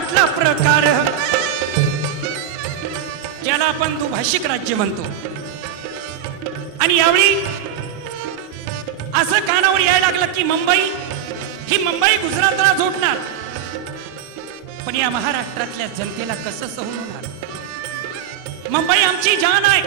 महाराष्ट्रातला प्रकार ज्याला आपण दुभाषिक राज्य म्हणतो. आणि यावेळी असं कानावर यायला लागलं की मुंबई गुजरातला जोडणार. पण या महाराष्ट्रातल्या जनतेला कसं सहन होणार? मुंबई आमची जान आहे.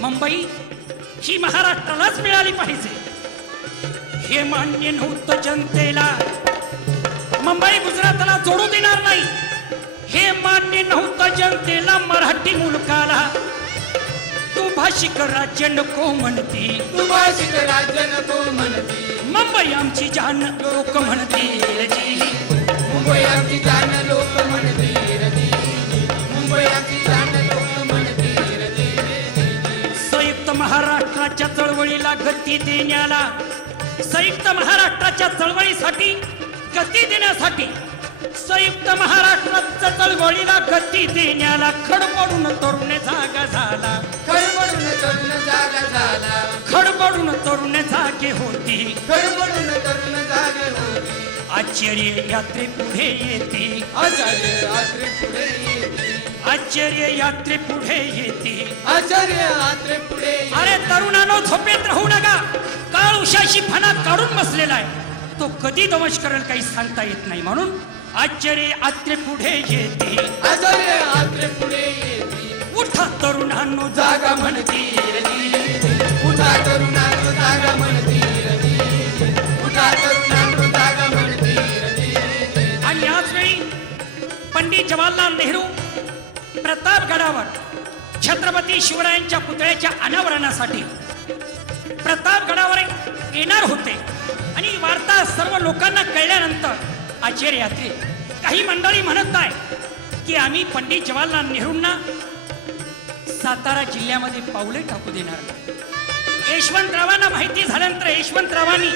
मुंबई ही महाराष्ट्रालाच मिळाली पाहिजे हे मान्य नव्हतं जनतेला. मुंबई गुजरातला जोडू देणार नाही हे मान्य नव्हतं जनतेला. मराठी मुलकाला तू भाषिक राज्य नको म्हणती, तू भाषिक राज्य नको म्हणती. मुंबई आमची जान लोक म्हणतील जी, मुंबई आमची जान लोक म्हणतील जी, मुंबई आमची जान लोक म्हणतील जी. संयुक्त महाराष्ट्राच्या चळवळीला गती देण्याला, संयुक्त महाराष्ट्राच्या चळवळीसाठी गती देण्यासाठी, संयुक्त महाराष्ट्राच्या चळवळीला गती देण्याला खडबडून तरुण जागा झाला, खडबडून तरुण जागा झाला, खडबडून तरुण जागे होती, खडबडून तरुण जागे होती. आश्चर्य यात्रे पुढे येते, आचार्य रात्री पुढे येते, आश्चर्य यात्रे पुढे येते. आचार्य रात्री पुढे येते. अरे तरुणांनो, झोपेत राहू नका. काळ उशाशी फणा काढून बसलेला आहे. तो कधी दमश करेल काही सांगता येत नाही. म्हणून आश्चर्य यात्रे पुढे येते, आचार्य रात्री पुढे येते. उठा तरुणांनो जागा म्हणतील जी, उठा तरुणांनो जागा म्हणतील जी, उठा तरुणांनो जागा म्हणतील जी. आणि याच वेळी पंडित जवाहरलाल नेहरू प्रतापगडावर छत्रपती शिवरायांच्या पुतळ्याच्या अनावरणासाठी प्रतापगडावर येणार होते. आणि ही वार्ता सर्व लोकांना कळल्यानंतर आश्चर्य यात्रे काही मंडळी म्हणत आहे की आम्ही पंडित जवाहरलाल नेहरूंना सातारा जिल्ह्यामध्ये पावले टाकू देणार नाही. यशवंतरावांना माहिती झाल्यानंतर यशवंतरावांनी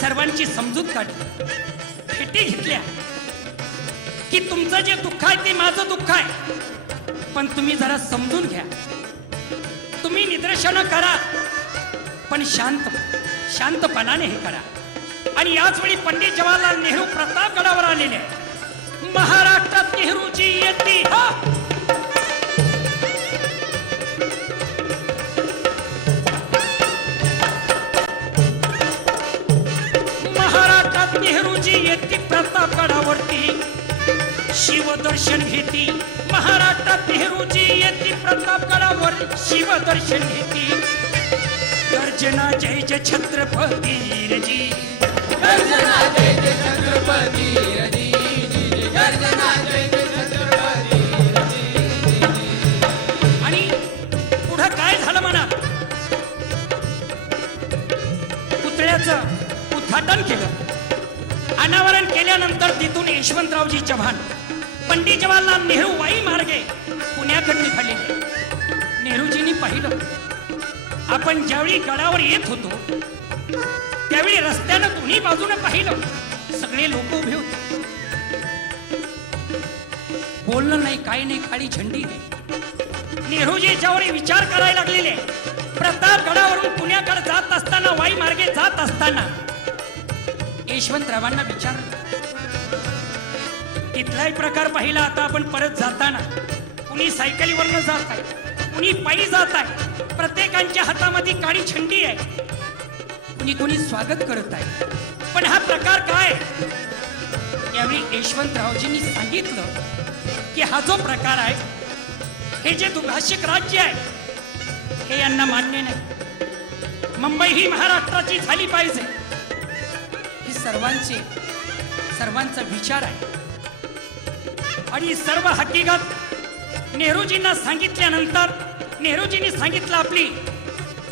सर्वांची समजूत काढली, भेटी घेतल्या की तुमचं जे दुःख आहे ते माझं दुःख आहे, पण तुम्ही जरा समजून घ्या. तुम्ही निदर्शनं करा, पण शांतपणाने हे करा. आणि याच वेळी पंडित जवाहरलाल नेहरू प्रतापगडावर आलेले आहे. महाराष्ट्रात नेहरूची येते, महाराष्ट्रात नेहरूची येते प्रतापगडावरती शिवदर्शन घेती. महाराष्ट्रात नेहरूची येते प्रतापगडावर शिवदर्शन घेती. गर्जना जय जय छत्रपती जी, गर्जना जय जय छत्रपती जी, गर्जना जय जय छत्रपती जी. आणि पुढं काय झालं म्हणा, पुतळ्याचं उद्घाटन केलं. अनावरण केल्यानंतर तिथून यशवंतरावजी चव्हाण पंडित जवाहरलाल नेहरू वाई मार्गे पुण्याकडे निघाले. नेहरूजींनी पाहिलं, आपण ज्यावेळी गडावर येत होतो त्यावेळी रस्त्यानं दोन्ही बाजूने पाहिलं, सगळे लोक उभे होते. बोलणं नाही, काही नाही, खाली झंडी नाही. नेहरूजी याच्यावर विचार करायला लागलेले. प्रतापगडावरून पुण्याकडे जात असताना, वाई मार्गे जात असताना यशवंतरावांना विचारलं. तिथलाही प्रकार पाहिला. आता आपण परत जाताना कुणी सायकलीवरनं जात आहे, कुणी पायी जात आहे. प्रत्येकांच्या हातामध्ये काळी झंडी आहे. कुणी स्वागत करत आहे. पण हा प्रकार काय? यावेळी यशवंतरावजींनी सांगितलं की हा जो प्रकार आहे, हे जे दुभाषिक राज्य आहे हे यांना मान्य नाही. मुंबई ही महाराष्ट्राची झाली पाहिजे, ही सर्वांचा विचार आहे. आणि सर्व हकीकत नेहरूजींना सांगितल्यानंतर नेहरूजींनी सांगितलं,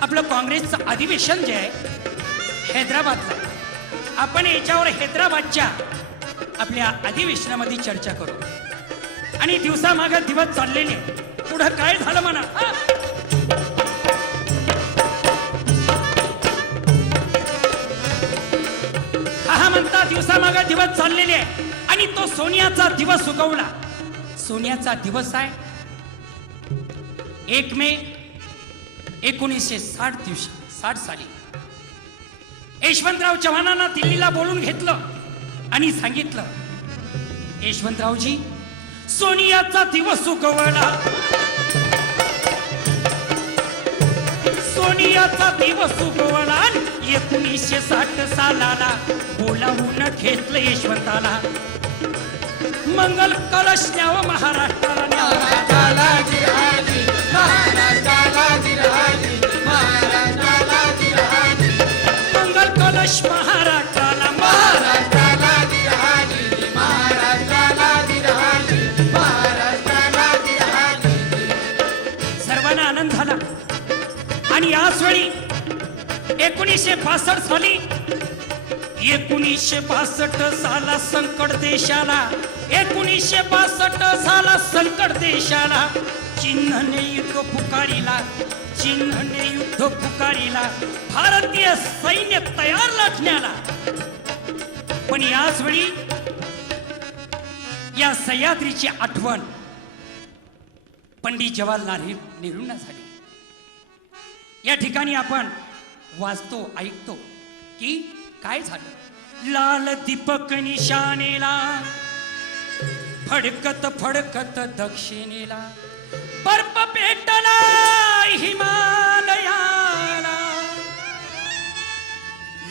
आपलं काँग्रेसचं अधिवेशन जे आहे हैदराबादला, आपण याच्यावर हैदराबादच्या आपल्या अधिवेशनामध्ये चर्चा करू. आणि दिवसामागे दिवस चाललेले. पुढं काय झालं म्हणा, हा म्हणता दिवसामागे दिवस चाललेले आहे. आणि तो सोन्याचा दिवस उगवला. सोन्याचा दिवस आहे 1 मे 1960 साली. यशवंतराव चव्हाणांना दिल्लीला बोलून घेतलं आणि सांगितलं यशवंतरावजी, सोनियाचा दिवस उगवला, सोनियाचा दिवस उगवला, 1960 सालाला बोलावून घेतलं यशवंताला. मंगल कलश न्यावं महाराष्ट्राला न्यावं, महाराष्ट्राला गिरहाजी, महाराष्ट्राला गिरहाजी, महाराष्ट्राला गिरहाजी, मंगल कलश महाराष्ट्राला महाराष्ट्राला गिरहाजी, महाराष्ट्राला गिरहाजी, महाराष्ट्राला गिरहाजी. सर्वांना आनंद झाला. आणि याच वेळी 1962 साली 1962 साला संकट देशाला, 1962 साला संकट देशाला, चीनने युद्ध पुकारिला, चीनने युद्ध पुकारिला, भारतीय सैन्य तयार लढण्याला. पण याच वेळी या सह्याद्रीची आठवण पंडित जवाहरलाल नेहरूंना झाली. या ठिकाणी आपण वाचतो, ऐकतो की काय झालं. लाल दीपक निशानेला, फडकत फडकत दक्षिणेला, बर्फ पेटला हिमालयाला.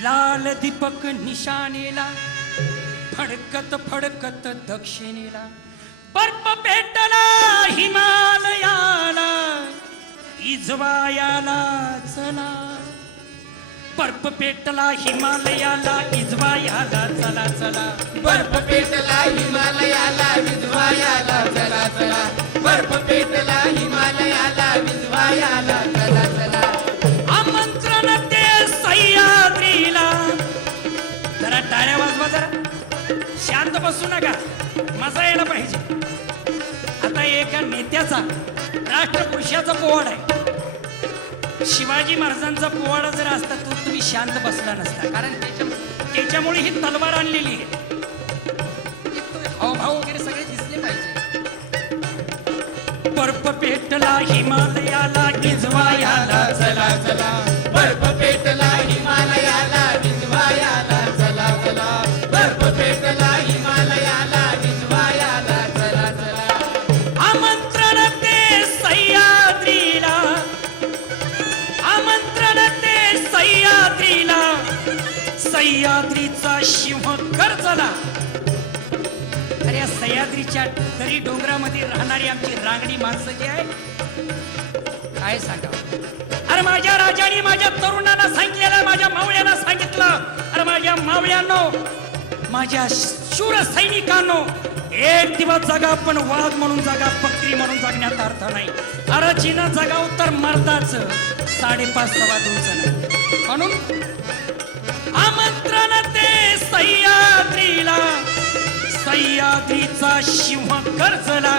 लाल दीपक निशानेला, फडकत फडकत दक्षिणेला, बर्फ पेटला हिमालयाला. इजवायाला चला, बर्फ पेटला हिमालयाला, इजवायाला चला चला. बर्फ पेटला हिमालयाला, विजवायाला चला चला. बर्फ पेटला हिमालयाला, विजवायाला चला चला. आमंत्रण ते सह्याद्रीला. जरा टाळ्या वाजवा, जरा शांत बसू नका, मजा यायला पाहिजे. आता एका नेत्याचा, राष्ट्रपुरुषाचा पोवाडा आहे. शिवाजी महाराजांचा पोवाडा जर असता तर तुम्ही शांत बसला नसता, कारण त्याच्यामुळे ही तलवार आणलेली आहे. हावभाव वगैरे सगळे दिसले पाहिजे. बर्फ पेटला हिमालयाला, इजवायाला चला चला. बर्फ पेटला हिमालयाला, विजवायाला चला चला. बर्फ पेटला हिमालयाला, विजवायाला चला चला. आमंत्रण ते सह्याद्रीला, आमंत्रण ते सह्याद्रीला, सह्याद्रीचा सिंह गर्जला. अरे या सह्याद्रीच्या दरी डोंगरामध्ये राहणारी आमची रांगडी माणसं जी आहे, काय सांगा. अरे माझ्या राजाने माझ्या तरुणांना सांगितलेलं, माझ्या मावळ्यांना सांगितलं, अरे माझ्या मावळ्यांनो, माझ्या शूर सैनिकांनो, एक दिवस जगा पण वाघ म्हणून जगा, बकरी म्हणून जगण्यात अर्थ नाही. अरे चिना जगाव तर मर्दाच 5.5 सव्वा 2 नाही. म्हणून आमंत्रण ते सह्याद्रीला, सह्याद्रीचा सिंह गर्जला.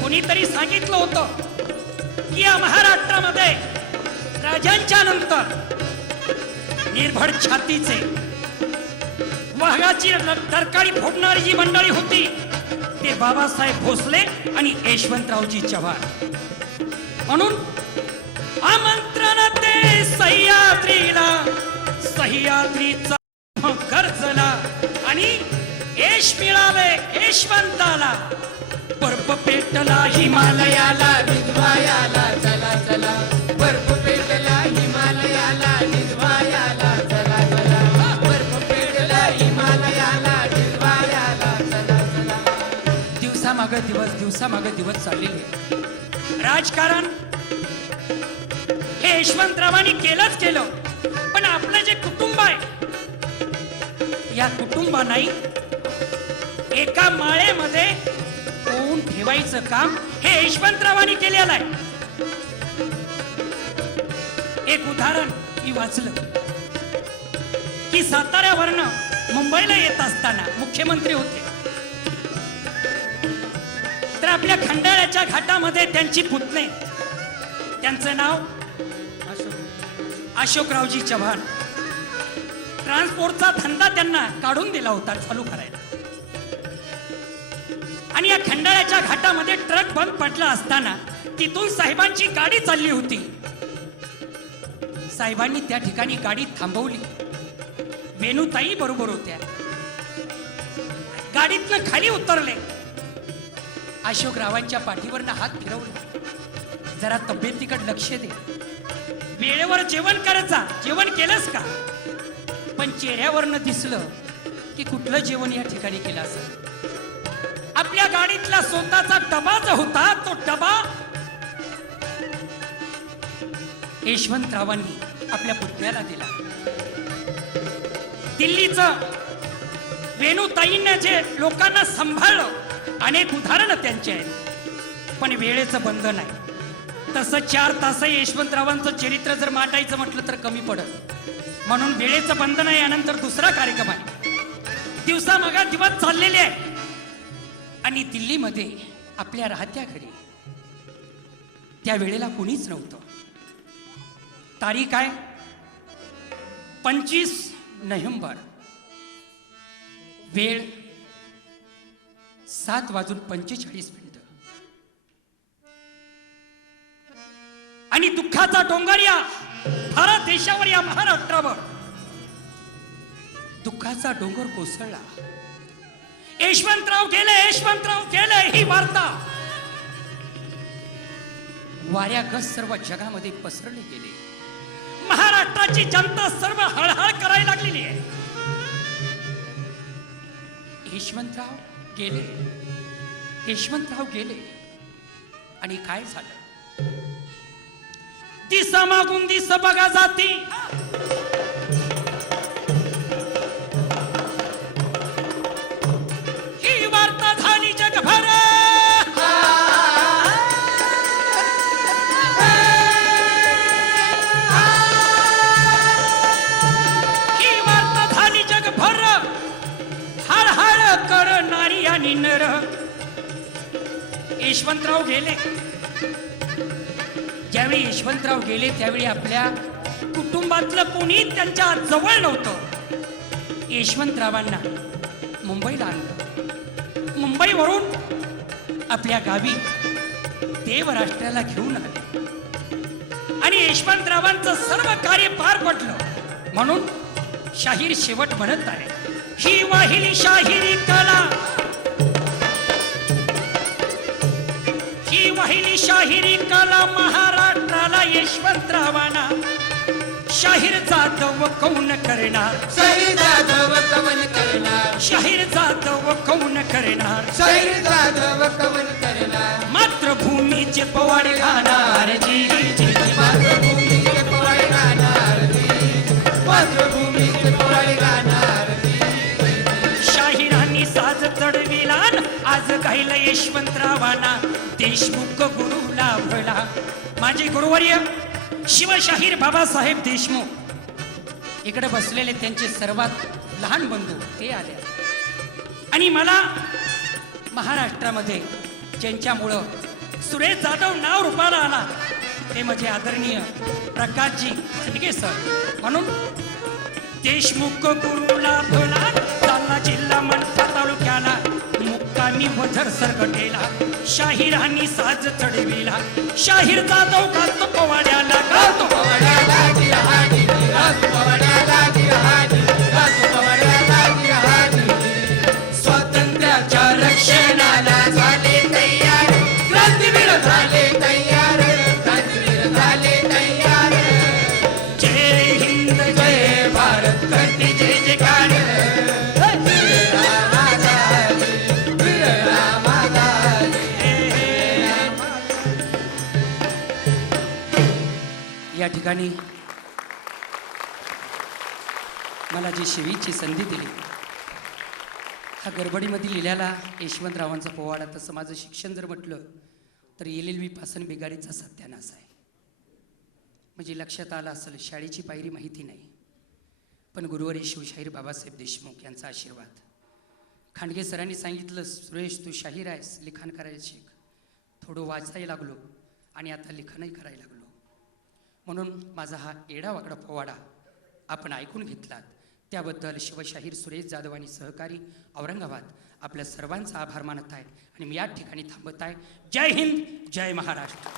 कोणीतरी सांगितलं होतं की या महाराष्ट्रामध्ये राजांच्या नंतर निर्भड छातीचे, वाघाची तरकारी फोडणारी जी मंडळी होती ते बाबासाहेब भोसले आणि यशवंतरावजी चव्हाण. म्हणून आमंत्रण ते सह्याद्रीला, सह्याद्रीचा गर्जला आणि यश मिळाले यशवंताला. बर्फ पेटला हिमालयाला, विजवायाला चला चला. बर्फ पेटला हिमालयाला, विजवायाला चला चला. बर्फ पेटला हिमालयाला, विजवायाला चला चला. दिवसामागे दिवस, दिवसामागे दिवस चाललेले. राजकारण हे यशवंतरावांनी केलंच केलं, पण आपलं जे कुटुंब आहे, या कुटुंबांनाही एका माळेमध्ये ओवून ठेवायचं काम हे यशवंतरावांनी केलेलं आहे. एक उदाहरण मी वाचलं की साताऱ्यावरनं मुंबईला येत असताना मुख्यमंत्री होते, तर आपल्या खंडाळ्याच्या घाटामध्ये त्यांची पुतणे, त्यांचं नाव अशोकरावजी चव्हाण, ट्रान्सपोर्टचा धंदा त्यांना काढून दिला होता चालू करायला. आणि या खंडाळ्याच्या घाटामध्ये ट्रक बंद पडला असताना तिथून साहेबांची गाडी चालली होती. साहेबांनी त्या ठिकाणी गाडी थांबवली. वेणुताई बरोबर होत्या. गाडीतनं खाली उतरले. अशोकरावांच्या पाठीवरनं हात फिरवले. जरा तब्येतीकडे लक्ष दे, वेळेवर जेवण करायचा. जेवण केलंस का? पण चेहऱ्यावरनं दिसलं की कुठलं जेवण या ठिकाणी केलं असं. आपल्या गाडीतला स्वतःचा डबा जो होता तो डबा यशवंतरावांनी आपल्या पुतण्याला दिला. दिल्लीचं वेणूताईंना जे लोकांना सांभाळलं, अनेक उदाहरणं त्यांची आहेत. पण वेळेचं बंधन आहे. तसं 4 तास यशवंतरावांचं चरित्र जर मांडायचं म्हटलं तर कमी पडत. म्हणून वेळेचं बंधन आहे. यानंतर दुसरा कार्यक्रम आहे. दिवसामागा दिवस चाललेले आहे आणि दिल्लीमध्ये आपल्या राहत्या घरी त्या वेळेला कुणीच नव्हतं. तारीख आहे 25 नोव्हेंबर. वेळ 7:45 आणि दुःखाचा डोंगर या भारत देशावर, या महाराष्ट्रावर दुःखाचा डोंगर कोसळला. यशवंतराव गेले, यशवंतराव गेले ही वार्ता वाऱ्यागत सर्व जगामध्ये पसरली गेली. महाराष्ट्राची जनता सर्व हळहळ करायला लागलेली आहे. यशवंतराव गेले, यशवंतराव गेले आणि काय झालं? दिसा मागून दिस बघा जाती. ही वार्ता झाली जगभर. ही वार्ता झाली जगभर. हळहळ करणारी आणि नर. यशवंतराव गेले. ज्यावेळी यशवंतराव गेले त्यावेळी आपल्या कुटुंबातलं कोणी त्यांच्या जवळ नव्हतं. यशवंतरावांना मुंबईला आणलं. मुंबईवरून आपल्या गावी देवराष्ट्राला घेऊन आले आणि यशवंतरावांचं सर्व कार्य पार पडलं. म्हणून शाहीर शेवट म्हणत आहे, ही वाहिली शाहिरी कला, ही वाहिली शाहिरी कला महाराष्ट्राला यशवंतरावांना. शाहीर जाधव कौन करणार, शाहीर जाधव कवन करणार, शाहीर जाधव कौन करणार, शाहीर जाधव कवन करणार. मातृभूमीचे पोवाडे गाणार जी जी. मातृभूमीचे पोवाडे गाणार जी, मातृभूमीचे पोवाडे गाणार जी. शाहिरांनी साज चढविला, आज गायला यशवंतरावांना. देशमुख गुरु लाभला. माझे गुरुवर्य शिवशाहीर बाबासाहेब देशमुख इकडे बसलेले त्यांचे सर्वात लहान बंधू ते आले. आणि मला महाराष्ट्रामध्ये ज्यांच्यामुळं सुरेश जाधव नाव रूपाला आला ते माझे आदरणीय प्रकाशजी खंडगे सर. म्हणून देशमुख गुरु लाभला, जालना जिल्हा मंठा तालुक्याला मुक्कामी वझर सरगटेला. शाहिरांनी साज चढविला, शाहीर जाधव गातो पोवाड्याला, गातो पोवाड्याला गिरहाडी, गातो पोवाड्याला गिरहाडी, गातो पोवाड्याला गिरहाडी. स्वातंत्र्याच्या रक्षणाला झाले तयार, क्रांतीवीर झाले तयार, क्रांतीवीर झाले तयार. जय हिंद जय भारत करते जय जयकार. या ठिकाणी मला जी शिवीची संधी दिली, हा गडबडीमध्ये लिहिलेला यशवंतरावांचा पोवाडा. तसं माझं शिक्षण जर म्हटलं तर LLB पासून बिगाडीचा सत्यानाश आहे. म्हणजे लक्षात आलं असेल, शाळेची पायरी माहिती नाही, पण गुरुवारी शिवशाहीर बाबासाहेब देशमुख यांचा आशीर्वाद. खांडगे सरांनी सांगितलं, सुरेश तू शाहीर आहेस, लिखाण करायला शिक. थोडं वाचायला लागलो आणि आता लिखाणही करायला लागलो. म्हणून माझा हा एडावाकडा पोवाडा आपण ऐकून घेतलात त्याबद्दल शिवशाहीर सुरेश जाधव आणि सहकारी औरंगाबाद आपल्या सर्वांचा आभार मानत आहे आणि मी या ठिकाणी थांबत आहे. जय हिंद, जय महाराष्ट्र.